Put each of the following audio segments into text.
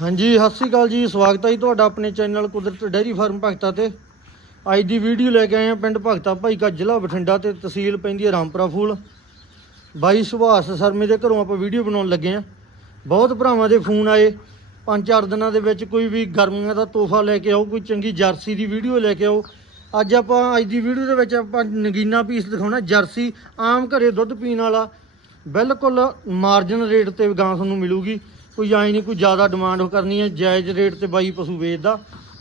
ਹਾਂਜੀ, ਸਤਿ ਸ਼੍ਰੀ ਅਕਾਲ ਜੀ, ਸਵਾਗਤ ਹੈ ਜੀ ਤੁਹਾਡਾ ਆਪਣੇ ਚੈਨਲ ਕੁਦਰਤ ਡੈਰੀ ਫਾਰਮ ਭਗਤਾ ਤੇ। ਅੱਜ ਦੀ ਵੀਡੀਓ ਲੈ ਕੇ ਆਏ ਹਾਂ ਪਿੰਡ ਭਗਤਾ ਭਾਈ ਕਾ ਜ਼ਿਲ੍ਹਾ ਬਠਿੰਡਾ ਤੇ ਤਹਿਸੀਲ ਪੈਂਦੀ ਹੈ ਰਾਮਪੁਰਾ ਫੂਲ। ਬਾਈ ਸੁਭਾਸ਼ ਸ਼ਰਮੇ ਦੇ ਘਰੋਂ ਆਪਾਂ ਵੀਡੀਓ ਬਣਾਉਣ ਲੱਗੇ ਹਾਂ। ਬਹੁਤ ਭਰਾਵਾਂ ਦੇ ਫੋਨ ਆਏ। ਪੰਜ ਚਾਰ ਦਿਨਾਂ ਦੇ ਵਿੱਚ ਕੋਈ ਵੀ ਗਰਮੀਆਂ ਦਾ ਤੋਹਫਾ ਲੈ ਕੇ ਆਓ, ਕੋਈ ਚੰਗੀ ਜਰਸੀ ਦੀ ਵੀਡੀਓ ਲੈ ਕੇ ਆਓ। ਅੱਜ ਆਪਾਂ, ਅੱਜ ਦੀ ਵੀਡੀਓ ਦੇ ਵਿੱਚ ਆਪਾਂ ਨਗੀਨਾ ਪੀਸ ਦਿਖਾਉਣਾ, ਜਰਸੀ ਆਮ ਘਰੇ ਦੁੱਧ ਪੀਣ ਵਾਲਾ। ਬਿਲਕੁਲ ਮਾਰਜਨ ਰੇਟ ਤੇ ਗਾਂ ਤੁਹਾਨੂੰ ਮਿਲੂਗੀ। ਕੋਈ ਆਈ ਨਹੀਂ, ਕੋਈ ਜ਼ਿਆਦਾ ਡਿਮਾਂਡ ਕਰਨੀ ਹੈ, ਜਾਇਜ਼ ਰੇਟ ਤੇ ਬਾਈ ਪਸ਼ੂ ਵੇਚਦਾ।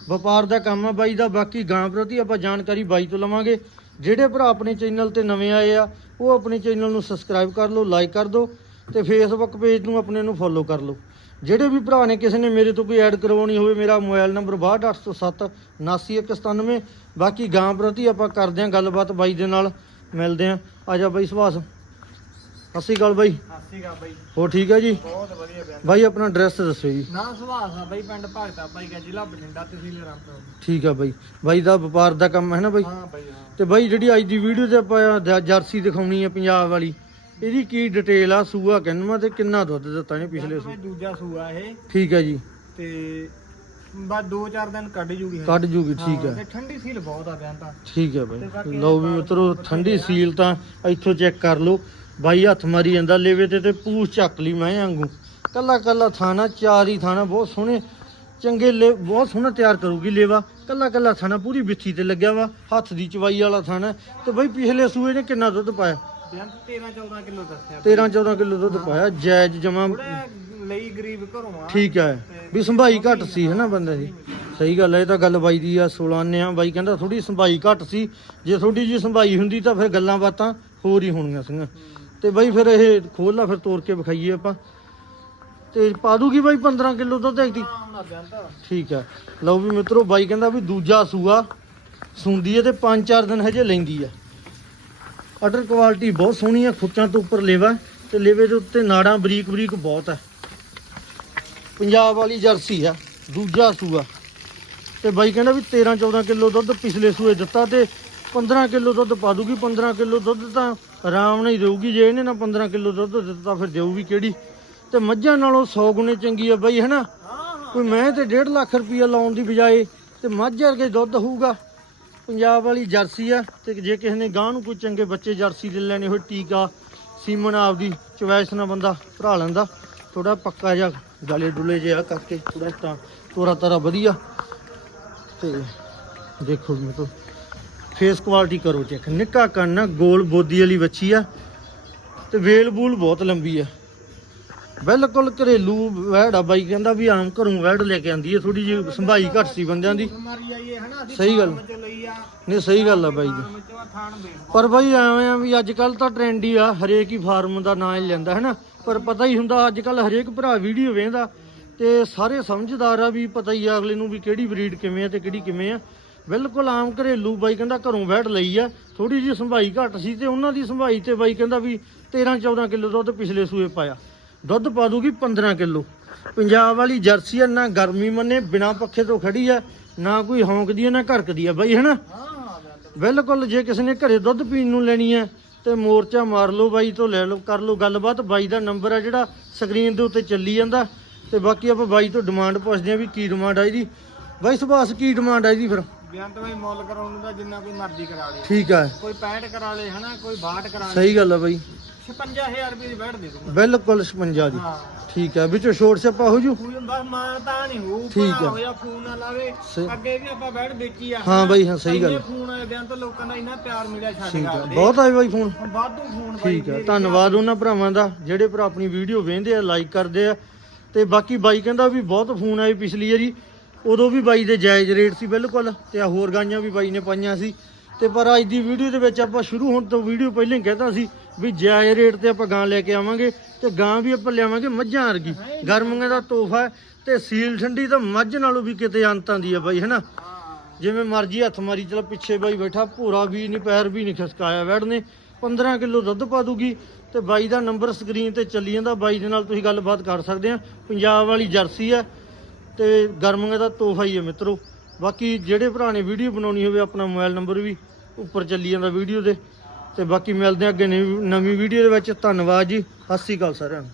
ਵਪਾਰ ਦਾ ਕੰਮ ਆ ਬਾਈ ਦਾ, ਬਾਕੀ ਗਾਂ ਪ੍ਰਤੀ ਆਪਾਂ ਜਾਣਕਾਰੀ ਬਾਈ ਤੋਂ ਲਵਾਂਗੇ। ਜਿਹੜੇ ਭਰਾ ਆਪਣੇ ਚੈਨਲ ਤੇ ਨਵੇਂ ਆਏ ਆ, ਉਹ ਆਪਣੇ ਚੈਨਲ ਨੂੰ ਸਬਸਕ੍ਰਾਈਬ ਕਰ ਲਓ ਲਾਈਕ ਕਰ ਦਿਓ ਤੇ ਫੇਸਬੁੱਕ ਪੇਜ ਨੂੰ ਆਪਣੇ ਨੂੰ ਫੋਲੋ ਕਰ ਲਓ। ਜਿਹੜੇ ਵੀ ਭਰਾ ਨੇ ਕਿਸੇ ਨੇ ਮੇਰੇ ਤੋਂ ਕੋਈ ਐਡ ਕਰਵਾਉਣੀ ਹੋਵੇ, ਮੇਰਾ ਮੋਬਾਈਲ ਨੰਬਰ 62807 79197 ਬਾਕੀ ਗਾਂ ਪ੍ਰਤੀ ਆਪਾਂ ਕਰਦੇ ਹਾਂ ਗੱਲਬਾਤ ਬਾਈ ਦੇ ਨਾਲ, ਮਿਲਦੇ ਹਾਂ। ਆਜਾ ਬਾਈ ਸੁਭਾਸ਼। ਸਤਿ ਸ਼੍ਰੀ ਅਕਾਲ ਬਾਈ। ਸਤਿ ਗਾ ਬਾਈ। ਹੋਰ ਠੀਕ ਹੈ ਜੀ? ਬਹੁਤ ਵਧੀਆ ਬਿਆਨ ਬਾਈ ਆਪਣਾ ਐਡਰੈਸ ਦੱਸੋ ਜੀ। ਨਾ ਸੁਭਾਸ ਆ ਬਾਈ ਪਿੰਡ ਭਗਤਾ ਬਾਈ ਦਾ ਜ਼ਿਲ੍ਹਾ ਬਠਿੰਡਾ ਤਹਿਸੀਲ ਰਾਮਪੁਰ। ਠੀਕ ਆ ਬਾਈ। ਬਾਈ ਦਾ ਵਪਾਰ ਦਾ ਕੰਮ ਹੈ ਨਾ ਬਾਈ? ਹਾਂ ਬਾਈ ਹਾਂ। ਤੇ ਬਾਈ ਜਿਹੜੀ ਅੱਜ ਦੀ ਵੀਡੀਓ ਤੇ ਆਪਾਂ ਜ- ਜਰਸੀ ਦਿਖਾਉਣੀ ਹੈ ਪੰਜਾਬ ਵਾਲੀ ਇਹਦੀ ਕੀ ਡਿਟੇਲ ਆ? ਸੂਆ ਕਿੰਨਵਾ ਤੇ ਕਿੰਨਾ ਦੁੱਧ ਦਿੱਤਾ ਨੇ ਪਿਛਲੇ ਸੂ ਬਾਈ ਦੂਜਾ ਸੂਆ ਇਹ। ਠੀਕ ਹੈ ਜੀ। ਤੇ ਬਸ 2-4 ਦਿਨ ਕੱਢ ਜੂਗੀ। ਕੱਢ ਜੂਗੀ ਠੀਕ ਹਾਂ, ਹੈ ਤੇ ਠੰਡੀ ਸੀਲ ਬਹੁਤ ਆ ਬਿਆਨ ਤਾਂ। ਠੀਕ ਹੈ ਬਾਈ। ਲਓ ਵੀ ਮਿੱਤਰੋ ਠੰਡੀ ਸੀਲ ਤਾਂ ਇੱਥੋਂ ਚੈੱਕ ਕਰ ਲਓ। ਬਾਈ ਹੱਥ ਮਾਰੀ ਜਾਂਦਾ ਲੇਵੇ ਤੇ ਤੇ ਪੂਛ ਚੱਕ ਲਈ ਮੈਂ ਵਾਂਗੂ। ਕੱਲਾ ਕੱਲਾ ਥਾਣਾ ਚਾਰ ਹੀ ਥਾਣਾ ਬਹੁਤ ਸੋਹਣੇ ਚੰਗੇ ਲੇ ਬਹੁਤ ਸੋਹਣਾ ਤਿਆਰ ਕਰੂਗੀ ਲੇਵਾ। ਕੱਲਾ ਕੱਲਾ ਥਾਣਾ ਪੂਰੀ ਵਿੱਥੀ ਤੇ ਲੱਗਿਆ ਵਾ ਹੱਥ ਦੀ ਚਵਾਈ ਵਾਲਾ ਥਾਣਾ। ਤੇ ਬਾਈ ਪਿਛਲੇ ਸੂਏ ਨੇ ਕਿੰਨਾ ਦੁੱਧ ਪਾਇਆ? ਬਿਆਨ 13-14 ਕਿਲੋ ਦੱਸਿਆ 13 14 ਕਿਲੋ ਦੁੱਧ ਪਾਇਆ ਜਾਇਜ਼ ਜਮਾ। ਲਈ ਗਰੀਬ ਘਰੋਂ ਆ। ਠੀਕ ਹੈ ਵੀ ਸੰਭਾਈ ਘੱਟ ਸੀ ਹੈ ਨਾ ਬੰਦੇ ਦੀ। ਸਹੀ ਗੱਲ ਹੈ ਇਹ ਤਾਂ ਗੱਲ ਬਾਈ ਦੀ ਆ 16 ਨੇ ਆ। ਬਾਈ ਕਹਿੰਦਾ ਥੋੜੀ ਸੰਭਾਈ ਘੱਟ ਸੀ। ਜੇ ਥੋੜੀ ਜੀ ਸੰਭਾਈ ਹੁੰਦੀ ਤਾਂ ਫਿਰ ਗੱਲਾਂ ਬਾਤਾਂ ਹੋਰ ਹੀ ਹੋਣੀਆਂ ਸੀਗੀਆਂ। ਤੇ ਬਾਈ ਫਿਰ ਇਹ ਖੋਲ ਲਾ ਫਿਰ ਤੋੜ ਕੇ ਵਿਖਾਈਏ ਆਪਾਂ। ਤੇ ਪਾ ਦੂਗੀ ਬਾਈ 15 ਕਿਲੋ ਦੁੱਧ ਇੱਕ ਦੀ? ਠੀਕ ਹੈ ਲਓ ਵੀ ਮਿੱਤਰੋ ਬਾਈ ਕਹਿੰਦਾ ਵੀ ਦੂਜਾ ਸੂਆ ਸੁੰਦੀ ਹੈ ਤੇ 5-4 ਦਿਨ ਹਜੇ ਲੈਂਦੀ ਆ। ਅਟਰ ਕੁਆਲਿਟੀ ਬਹੁਤ ਸੋਹਣੀ ਆ ਖੁੱਚਾਂ ਤੋਂ ਉੱਪਰ ਲੇਵਾ ਤੇ ਲੇਵੇ ਦੇ ਉੱਤੇ ਨਾੜਾਂ ਬਰੀਕ ਬਰੀਕ ਬਹੁਤ ਆ। ਪੰਜਾਬ ਵਾਲੀ ਜਰਸੀ ਆ ਦੂਜਾ ਸੂਆ। ਤੇ ਬਾਈ ਕਹਿੰਦਾ ਵੀ 13 14 ਕਿਲੋ ਦੁੱਧ ਪਿਛਲੇ ਸੂਏ ਦਿੱਤਾ ਤੇ 15 ਕਿਲੋ ਦੁੱਧ ਪਾ ਦੂਗੀ 15 ਕਿਲੋ ਦੁੱਧ ਤਾਂ ਆਰਾਮ ਨਾਲ ਹੀ ਦੇਊਗੀ, ਜੇ ਇਹਨੇ ਨਾ 15 ਕਿਲੋ ਦੁੱਧ ਦਿੱਤਾ ਫਿਰ ਦੇਊਗੀ ਕਿਹੜੀ? ਤੇ ਮੱਝਾਂ ਨਾਲੋਂ 100 ਗੁਣੇ ਚੰਗੀ ਆ ਬਈ, ਹਨਾ? ਹਾਂ ਕੋਈ ਮੈਂ ਤੇ 1.5 ਲੱਖ ਰੁਪਈਆ ਲਾਉਣ ਦੀ ਬਜਾਏ ਤੇ ਮੱਝ ਵਰਗੇ ਦੁੱਧ ਹੋਊਗਾ। ਪੰਜਾਬ ਵਾਲੀ ਜਰਸੀ ਆ, ਤੇ ਜੇ ਕਿਸੇ ਨੇ ਗਾਂ ਨੂੰ ਕੋਈ ਚੰਗੇ ਬੱਚੇ ਜਰਸੀ ਦੇ ਲੈਣੇ ਹੋਏ, ਟੀਕਾ, ਸੀਮਨ ਆਪਦੀ, ਚੁਆਇਸ ਨਾਲ ਬੰਦਾ ਭਰਾ ਲੈਂਦਾ ਥੋੜਾ ਪੱਕਾ ਜਿਹਾ ਗਾਲੇ ਡੁੱਲੇ ਜਿਹਾ ਕਰਕੇ ਥੋੜਾ ਤਾਂ ਤੋਰਾ ਤਾਰਾ ਵਧੀਆ। ਤੇ ਦੇਖੋ ਮੇਰੇ ਮਤਲਬ ਫੇਸ ਕੁਆਲਿਟੀ ਕਰੋ ਚੈੱਕ ਨਿੱਕਾ ਕੰਨ ਗੋਲ ਬੋਦੀ ਵਾਲੀ ਵੱਛੀ ਆ, ਤੇ ਵੇਲ ਬੂਲ ਬਹੁਤ ਲੰਬੀ ਆ। ਬਿਲਕੁਲ ਘਰੇਲੂ ਵੈੜ ਆ ਬਾਈ, ਕਹਿੰਦਾ ਵੀ ਆਮ ਘਰੋਂ ਵਹਿੜ ਲੈ ਕੇ ਆਂਦੀ ਹੈ ਥੋੜੀ ਜਿਹੀ ਸੰਭਾਈ ਘੱਟ ਸੀ ਬੰਦਿਆਂ ਦੀ। ਸਹੀ ਗੱਲ। ਨਹੀਂ, ਸਹੀ ਗੱਲ ਆ ਬਾਈ ਜੀ। ਪਰ ਬਾਈ ਐਵੇਂ ਆ ਵੀ ਅੱਜ ਕੱਲ ਤਾਂ ਟ੍ਰੈਂਡ ਹੀ ਆ, ਹਰੇਕ ਹੀ ਫਾਰਮ ਦਾ ਨਾਂ ਹੀ ਲੈਂਦਾ ਹੈ ਨਾ ਪਰ ਪਤਾ ਹੀ ਹੁੰਦਾ ਅੱਜ ਕੱਲ ਹਰੇਕ ਭਰਾ ਵੀਡੀਓ ਵੇਖਦਾ, ਤੇ ਸਾਰੇ ਸਮਝਦਾਰ ਆ ਵੀ ਪਤਾ ਹੀ ਆ ਅਗਲੇ ਨੂੰ ਵੀ ਕਿਹੜੀ ਬਰੀਡ ਕਿਵੇਂ ਆ ਤੇ ਕਿਹੜੀ ਕਿਵੇਂ ਆ। ਬਿਲਕੁਲ ਆਮ ਘਰੇਲੂ ਬਾਈ ਕਹਿੰਦਾ ਘਰੋਂ ਬੈਠ ਲਈ ਆ ਥੋੜੀ ਜਿਹੀ ਸੰਭਾਈ ਘੱਟ ਸੀ ਤੇ ਉਹਨਾਂ ਦੀ ਸੰਭਾਈ ਤੇ ਬਾਈ ਕਹਿੰਦਾ ਵੀ 13 14 ਕਿਲੋ ਦੁੱਧ ਪਿਛਲੇ ਸੂਏ ਪਾਇਆ। ਦੁੱਧ ਪਾ ਦੂਗੀ 15 ਕਿਲੋ। ਪੰਜਾਬ ਵਾਲੀ ਜਰਸੀ ਆ, ਨਾ ਗਰਮੀ ਮੰਨੇ, ਬਿਨਾ ਪੱਖੇ ਤੋਂ ਖੜੀ ਆ, ਨਾ ਕੋਈ ਹੌਂਕਦੀ ਆ, ਨਾ ਘਰਕਦੀ ਆ ਬਾਈ, ਹਨਾ? ਹਾਂ ਬਿਲਕੁਲ, ਜੇ ਕਿਸੇ ਨੇ ਘਰੇ ਦੁੱਧ ਪੀਣ ਨੂੰ ਲੈਣੀ ਹੈ ਤੇ ਮੋਰਚਾ ਮਾਰ ਲਓ ਬਾਈ ਤੋਂ, ਲੈ ਲਓ, ਕਰ ਲਓ ਗੱਲਬਾਤ। ਬਾਈ ਦਾ ਨੰਬਰ ਹੈ ਜਿਹੜਾ ਸਕਰੀਨ ਦੇ ਉੱਤੇ ਚੱਲੀ ਜਾਂਦਾ, ਤੇ ਬਾਕੀ ਆਪਾਂ ਬਾਈ ਤੋਂ ਡਿਮਾਂਡ ਪੁੱਛਦੇ ਆ ਵੀ ਕੀ ਡਿਮਾਂਡ ਆ ਇਹਦੀ। ਬਾਈ ਸੁਭਾਸ਼, ਕੀ ਡਿਮਾਂਡ ਆ ਇਹਦੀ ਫਿਰ? ਬਿਆਨ ਤਾਂ ਬਈ ਮੁੱਲ ਕਰਾਉਣ ਤਾਂ ਜਿੰਨਾ ਕੋਈ ਮਰਜ਼ੀ ਕਰਾ ਲੇ। ਠੀਕ ਹੈ ਕੋਈ 65 ਕਰਾ ਲੇ ਹਨਾ ਕੋਈ 62 ਕਰਾ ਲੇ। ਸਹੀ ਗੱਲ ਆ ਬਾਈ। 56000 ਰੁਪਏ ਦੀ ਬੈਠ ਦੇ ਦੂੰਗਾ। ਬਿਲਕੁਲ 56 ਦੀ। ਹਾਂ। ਠੀਕ ਹੈ ਵਿੱਚੋਂ ਛੋਟ ਛੱਪਾ ਹੋ ਜੂ? ਕੋਈ ਬਸ ਮਾਂ ਤਾਂ ਨਹੀਂ ਹੋਊ ਠੀਕ ਭਰਾ ਆ। ਹੋਇਆ ਫੋਨ ਨਾ ਲਾਵੇ। ਸਹੀ। ਅੱਗੇ ਵੀ ਆਪਾਂ ਬੈਠ ਵੇਚੀ ਆ। ਹਾਂ ਬਾਈ, ਹਾਂ, ਸਹੀ ਗੱਲ। ਇੰਨੇ ਫੋਨ ਆਏ ਬਿਆਨ ਤਾਂ ਲੋਕਾਂ ਦਾ ਇੰਨਾ ਪਿਆਰ ਮਿਲਿਆ ਛੱਡ ਠੀਕ ਬਹੁਤ ਆਏ ਬਾਈ ਫੋਨ ਵਾਧੂ ਫੋਨ ਬਾਈ ਠੀਕ ਹੈ ਮੇਰੇ ਧੰਨਵਾਦ ਉਹਨਾਂ ਭਰਾਵਾਂ ਦਾ ਜਿਹੜੇ ਭਰਾ ਆਪਣੀ ਵੀਡੀਓ ਵੇਖਦੇ ਆ ਲਾਈਕ ਕਰਦੇ ਆ। ਤੇ ਬਾਕੀ ਬਾਈ ਕਹਿੰਦਾ ਵੀ ਬਹੁਤ ਫੋਨ ਆਏ ਪਿਛਲੀ ਵਾਰੀ। ਉਦੋਂ ਵੀ ਬਾਈ ਦੇ ਜਾਇਜ਼ ਰੇਟ ਸੀ ਬਿਲਕੁਲ ਤੇ ਆ ਹੋਰ ਗਾਈਆਂ ਵੀ ਬਾਈ ਨੇ ਪਾਈਆਂ ਸੀ। ਤੇ ਪਰ ਅੱਜ ਦੀ ਵੀਡੀਓ ਦੇ ਵਿੱਚ ਆਪਾਂ ਸ਼ੁਰੂ ਹੋਣ ਤੋਂ ਵੀਡੀਓ ਪਹਿਲਾਂ ਹੀ ਕਹਿਤਾ ਸੀ ਵੀ ਜਾਇਜ਼ ਰੇਟ ਤੇ ਆਪਾਂ ਗਾਂ ਲੈ ਕੇ ਆਵਾਂਗੇ ਤੇ ਗਾਂ ਵੀ ਆਪਾਂ ਲਿਆਵਾਂਗੇ ਮੱਝਾਂ ਵਰਗੀ। ਗਰਮੀਆਂ ਦਾ ਤੋਹਫਾ ਹੈ ਤੇ ਸੀਲ ਠੰਡੀ ਤਾਂ ਮੱਝ ਨਾਲੋਂ ਵੀ ਕਿਤੇ ਅੰਤਾਂ ਦੀ ਆ ਬਾਈ ਹਨਾ ਹਾਂ ਜਿਵੇਂ ਮਰਜ਼ੀ ਹੱਥ ਮਾਰੀ ਚਲ ਪਿੱਛੇ ਬਾਈ ਬੈਠਾ, ਭੂਰਾ ਵੀ ਨਹੀਂ, ਪੈਰ ਵੀ ਨਹੀਂ ਖਸਕਾਇਆ ਵੈੜ ਨੇ 15 ਕਿਲੋ ਦੁੱਧ ਪਾ ਦੂਗੀ ਤੇ ਬਾਈ ਦਾ ਨੰਬਰ ਸਕਰੀਨ ਤੇ ਚੱਲੀ ਜਾਂਦਾ। ਬਾਈ ਦੇ ਨਾਲ ਤੁਸੀਂ ਗੱਲਬਾਤ ਕਰ ਸਕਦੇ ਆ। ਪੰਜਾਬ ਵਾਲੀ ਜਰਸੀ ਆ। ਤੇ ਗਰਮੀਆਂ ਦਾ ਤੋਹਫਾ ਹੀ ਹੈ ਮਿੱਤਰੋ। ਬਾਕੀ ਜਿਹੜੇ ਭਰਾ ਨੇ ਵੀਡੀਓ ਬਣਾਉਣੀ ਹੋਵੇ, ਆਪਣਾ ਮੋਬਾਈਲ ਨੰਬਰ ਵੀ ਉੱਪਰ ਚੱਲੀ ਜਾਂਦਾ ਵੀਡੀਓ ਦੇ। ਤੇ ਬਾਕੀ ਮਿਲਦੇ ਆ ਅੱਗੇ ਨਵੀਂ ਨਵੀਂ ਵੀਡੀਓ ਦੇ ਵਿੱਚ। ਧੰਨਵਾਦ ਜੀ। ਸਤਿ ਸ਼੍ਰੀ ਅਕਾਲ ਸਾਰਿਆਂ ਨੂੰ।